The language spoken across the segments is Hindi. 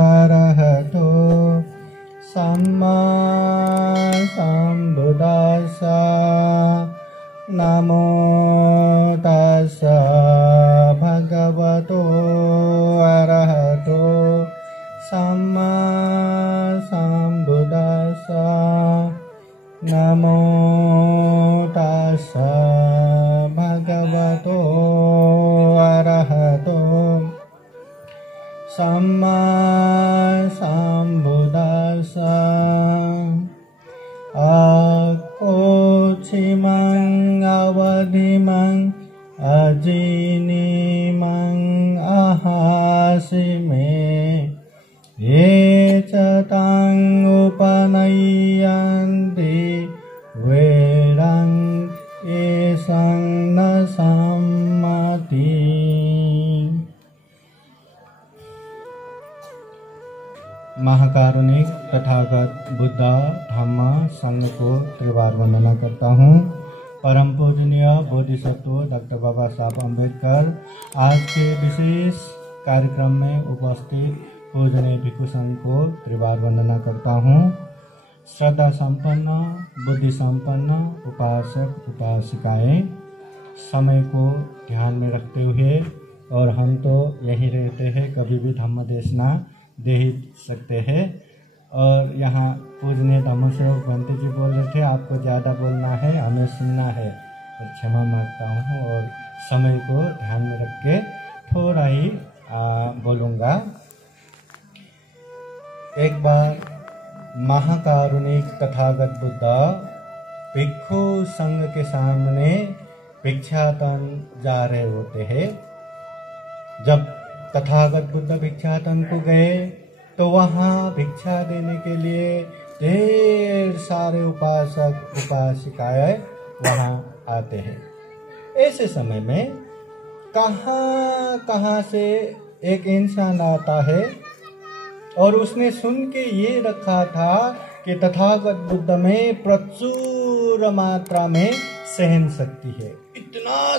अरहतो सम्मा सम्बुद्धास्सा। नमो तस्सा भगवतो अरहतो सम्मा सम्बुद्धास्सा। नमो तस्सा भगवतो अरहतो सम्मा सम्बुद्धास्सा। अकोचिमं अवधिमं अजिनिमं अहासिमे। ये च तां उपनयन्ति वेदं येषां न सम्मति। महाकारुणिक तथागत बुद्ध धम्म संघ को त्रिवार वंदना करता हूँ। परम पूजनीय बोधिसत्व डॉक्टर बाबा साहब अम्बेडकर आज के विशेष कार्यक्रम में उपस्थित पूजनीय भिक्षु संघ को त्रिवार वंदना करता हूँ। श्रद्धा संपन्न बुद्धि संपन्न उपासक उपासिकाएं समय को ध्यान में रखते हुए, और हम तो यही रहते हैं, कभी भी धम्म देशना दे ही सकते हैं। और यहाँ पूजनीय धम्म सेवक बंटी जी बोल रहे थे, आपको ज़्यादा बोलना है, हमें सुनना है, और क्षमा मांगता हूँ और समय को ध्यान में रख के थोड़ा ही बोलूँगा। एक बार महाकारुणिक तथागत बुद्ध भिक्षु संघ के सामने भिक्षाटन जा रहे होते हैं। जब तथागत बुद्ध भिक्षाटन को गए तो वहाँ भिक्षा देने के लिए ढेर सारे उपासक उपासिकाएं वहाँ आते हैं। ऐसे समय में कहाँ से एक इंसान आता है और उसने सुन के ये रखा था कि तथागत बुद्ध में प्रचुर मात्रा में सहन शक्ति है, इतना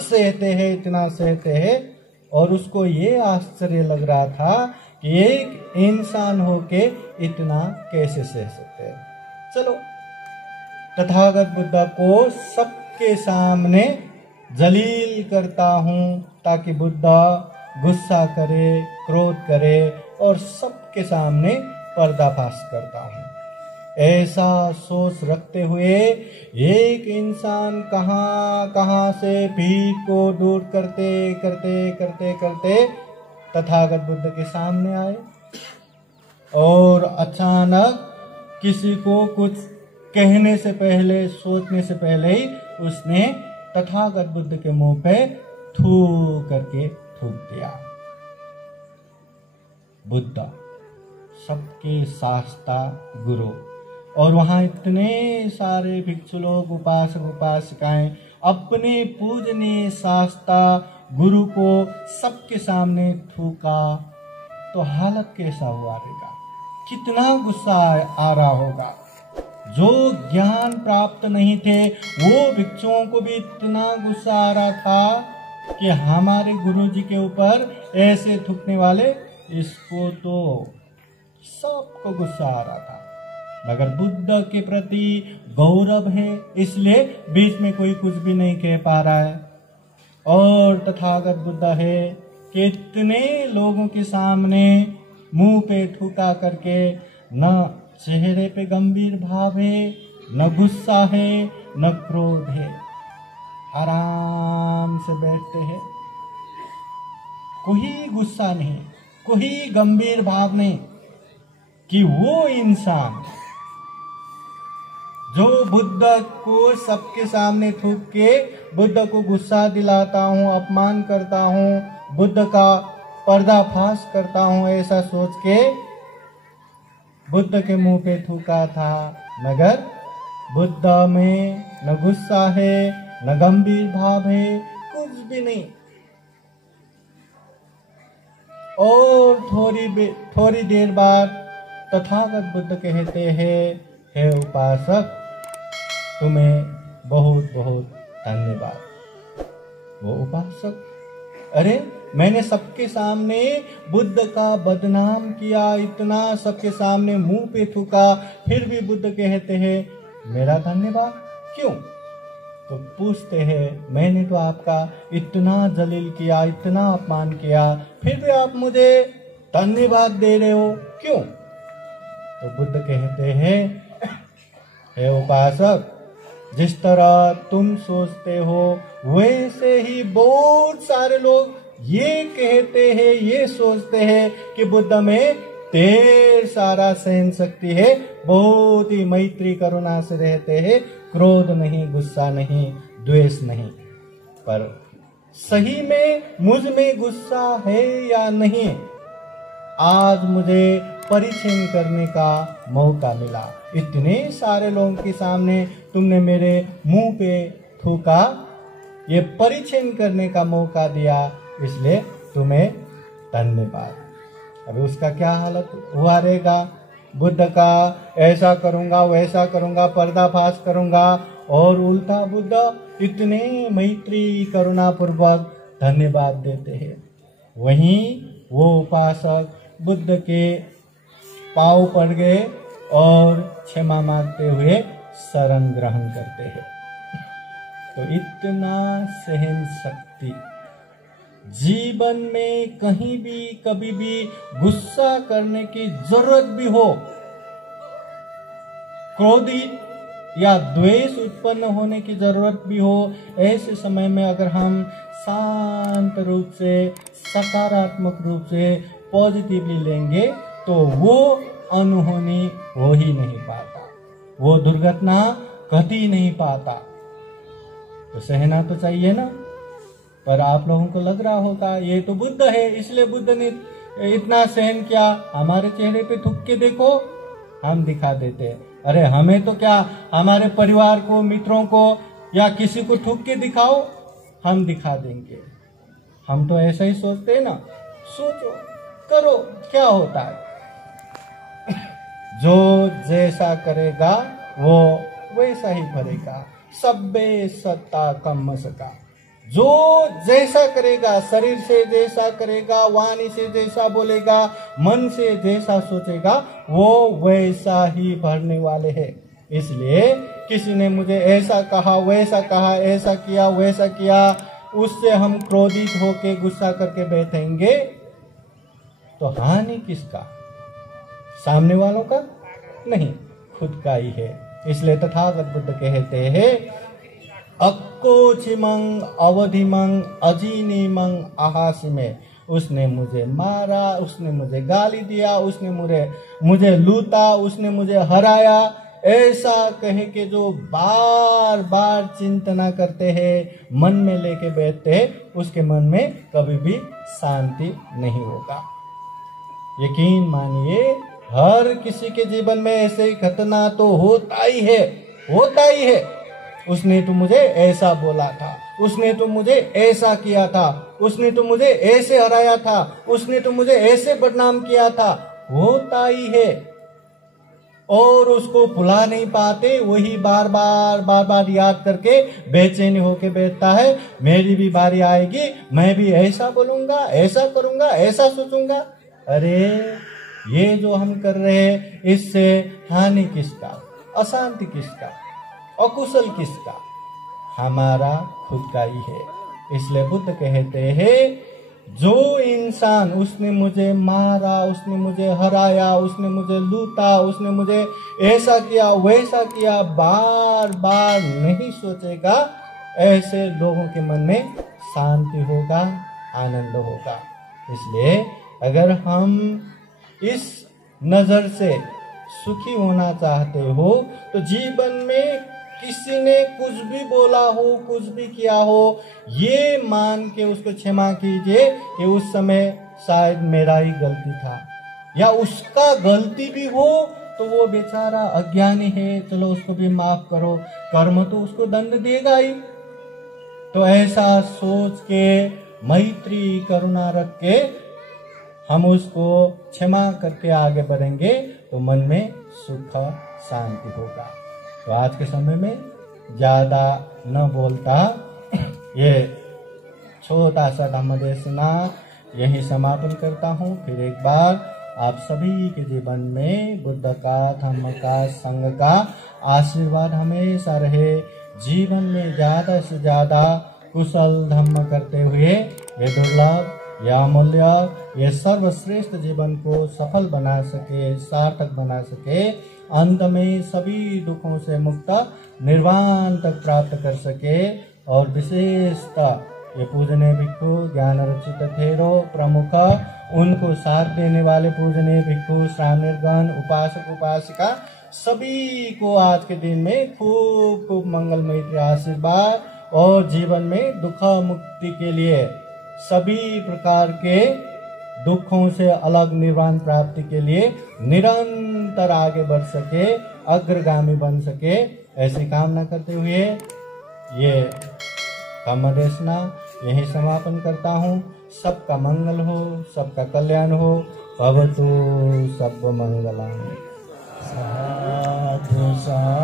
सहते हैं, और उसको ये आश्चर्य लग रहा था कि एक इंसान होके इतना कैसे सह सकते हैं। चलो, तथागत बुद्ध को सबके सामने जलील करता हूँ ताकि बुद्ध गुस्सा करे, क्रोध करे, और सबके सामने पर्दाफाश करता हूँ। ऐसा सोच रखते हुए एक इंसान कहाँ से भीख को दूर करते तथागत बुद्ध के सामने आए, और अचानक किसी को कुछ कहने से पहले, सोचने से पहले ही उसने तथागत बुद्ध के मुंह पे थूक दिया। बुद्ध सबके शास्ता गुरु, और वहाँ इतने सारे भिक्षु लोग, उपासक उपासिकाएं अपने पूजनीय शास्ता गुरु को सबके सामने थूका, तो हालत कैसा हुआ रहेगा, कितना गुस्सा आ रहा होगा। जो ज्ञान प्राप्त नहीं थे वो भिक्षुओं को भी इतना गुस्सा आ रहा था कि हमारे गुरु जी के ऊपर ऐसे थूकने वाले, इसको तो सबको गुस्सा आ रहा था। मगर बुद्ध के प्रति गौरव है, इसलिए बीच में कोई कुछ भी नहीं कह पा रहा है। और तथागत बुद्ध है कि इतने लोगों के सामने मुंह पे थूका करके, न चेहरे पे गंभीर भाव है, न गुस्सा है, न क्रोध है, आराम से बैठते हैं, कोई गुस्सा नहीं, कोई गंभीर भाव नहीं, कि वो इंसान जो बुद्ध को सबके सामने थूक के बुद्ध को गुस्सा दिलाता हूँ, अपमान करता हूँ, बुद्ध का पर्दाफाश करता हूँ, ऐसा सोच के बुद्ध के मुंह पे थूका था। मगर बुद्ध में न गुस्सा है, न गंभीर भाव है, कुछ भी नहीं। और थोड़ी देर बाद तथागत बुद्ध कहते हैं, हे उपासक, तुम्हें बहुत बहुत धन्यवाद। वो उपासक, अरे मैंने सबके सामने बुद्ध का बदनाम किया, इतना सबके सामने मुंह पे थूका, फिर भी बुद्ध कहते हैं मेरा धन्यवाद क्यों? तो पूछते हैं मैंने तो आपका इतना जलील किया, इतना अपमान किया, फिर भी आप मुझे धन्यवाद दे रहे हो क्यों? तो बुद्ध कहते हैं हे उपासक, जिस तरह तुम सोचते हो वैसे ही बहुत सारे लोग ये कहते हैं, ये सोचते हैं कि बुद्ध में ढेर सारा सहन शक्ति है, बहुत ही मैत्री करुणा से रहते हैं, क्रोध नहीं, गुस्सा नहीं, द्वेष नहीं। पर सही में मुझ में गुस्सा है या नहीं, आज मुझे परिचय करने का मौका मिला। इतने सारे लोगों के सामने तुमने मेरे मुंह पे थूका, ये परिचय करने का मौका दिया, इसलिए तुम्हें धन्यवाद। अभी उसका क्या हालत हुआ रहेगा? बुद्ध का ऐसा करूंगा, वैसा करूंगा, पर्दाफाश करूंगा, और उल्टा बुद्ध इतने मैत्री करुणा पूर्वक धन्यवाद देते हैं। वहीं वो उपासक बुद्ध के पांव पड़ गए और क्षमा मांगते हुए शरण ग्रहण करते हैं। तो इतना सहन शक्ति, जीवन में कहीं भी कभी भी गुस्सा करने की जरूरत भी हो, क्रोधित या द्वेष उत्पन्न होने की जरूरत भी हो, ऐसे समय में अगर हम शांत रूप से, सकारात्मक रूप से, पॉजिटिवली लेंगे तो वो अनहोनी हो ही नहीं पाता, वो दुर्घटना घट ही नहीं पाता। तो सहना तो चाहिए ना। पर आप लोगों को लग रहा होगा ये तो बुद्ध है, इसलिए बुद्ध ने इतना सहन किया। हमारे चेहरे पे थूक के देखो, हम दिखा देते हैं। अरे हमें तो क्या, हमारे परिवार को, मित्रों को या किसी को थूक के दिखाओ, हम दिखा देंगे। हम तो ऐसा ही सोचते हैं ना। सोचो, करो, क्या होता है? जो जैसा करेगा वो वैसा ही भरेगा। सब्बे सत्ता कम सका। जो जैसा करेगा, शरीर से जैसा करेगा, वाणी से जैसा बोलेगा, मन से जैसा सोचेगा, वो वैसा ही भरने वाले हैं। इसलिए किसी ने मुझे ऐसा कहा, वैसा कहा, ऐसा किया, वैसा किया, उससे हम क्रोधित होके गुस्सा करके बैठेंगे तो हानि किसका? सामने वालों का नहीं, खुद का ही है। इसलिए तथागत बुद्ध कहते हैं अक्को छिमंग अवधिमंग अजीनीमंग आहासिमे। उसने मुझे मारा, उसने मुझे गाली दिया, उसने मुझे लूटा, उसने मुझे हराया, ऐसा कहे कि जो बार बार चिंतना करते हैं, मन में लेके बैठते हैं, उसके मन में कभी भी शांति नहीं होगा। यकीन मानिए, हर किसी के जीवन में ऐसे घटना तो होता ही है, होता ही है। उसने तो मुझे ऐसा बोला था, उसने तो मुझे ऐसा किया था, उसने तो मुझे ऐसे हराया था, उसने तो मुझे ऐसे बदनाम किया था, होता ही है। और उसको भुला नहीं पाते, वही बार बार याद करके बेचैनी होके बैठता है। मेरी भी बारी आएगी, मैं भी ऐसा बोलूंगा, ऐसा करूंगा, ऐसा सोचूंगा। अरे ये जो हम कर रहे हैं, इससे हानि किसका, अशांति किसका, अकुशल किसका? हमारा खुद का ही है। इसलिए बुद्ध कहते हैं जो इंसान, उसने मुझे मारा, उसने मुझे हराया, उसने मुझे लूटा, उसने मुझे ऐसा किया, वैसा किया, बार बार नहीं सोचेगा, ऐसे लोगों के मन में शांति होगा, आनंद होगा। इसलिए अगर हम इस नजर से सुखी होना चाहते हो तो जीवन में किसी ने कुछ भी बोला हो, कुछ भी किया हो, ये मान के उसको क्षमा कीजिए कि उस समय शायद मेरा ही गलती था, या उसका गलती भी हो तो वो बेचारा अज्ञानी है, चलो उसको भी माफ करो, कर्म तो उसको दंड देगा ही। तो ऐसा सोच के, मैत्री करुणा रख के हम उसको क्षमा करके आगे बढ़ेंगे तो मन में सुख शांति होगा। तो आज के समय में ज्यादा न बोलता, ये छोटा सा धम्म देशना यही समापन करता हूँ। फिर एक बार आप सभी के जीवन में बुद्ध का, धम्म का, संघ का आशीर्वाद हमेशा रहे। जीवन में ज्यादा से ज्यादा कुशल धम्म करते हुए ये दुर्लभ, यह अमूल्य, ये सर्वश्रेष्ठ जीवन को सफल बना सके, सार्थक बना सके, अंत में सभी दुखों से मुक्त निर्वाण तक प्राप्त कर सके। और विशेषतः ये पूजनीय भिक्षु ज्ञान रचित थेरो प्रमुख, उनको साथ देने वाले पूजनीय भिक्षु, श्रावणगण, उपासक उपासिका सभी को आज के दिन में खूब खूब मंगलमय आशीर्वाद और जीवन में दुख मुक्ति के लिए सभी प्रकार के दुखों से अलग निर्वाण प्राप्ति के लिए निरंतर आगे बढ़ सके, अग्रगामी बन सके, ऐसी कामना करते हुए ये धम्मदेशना यही समापन करता हूँ। सबका मंगल हो, सबका कल्याण हो। भवतु सर्वमंगलम्। साधु साधु।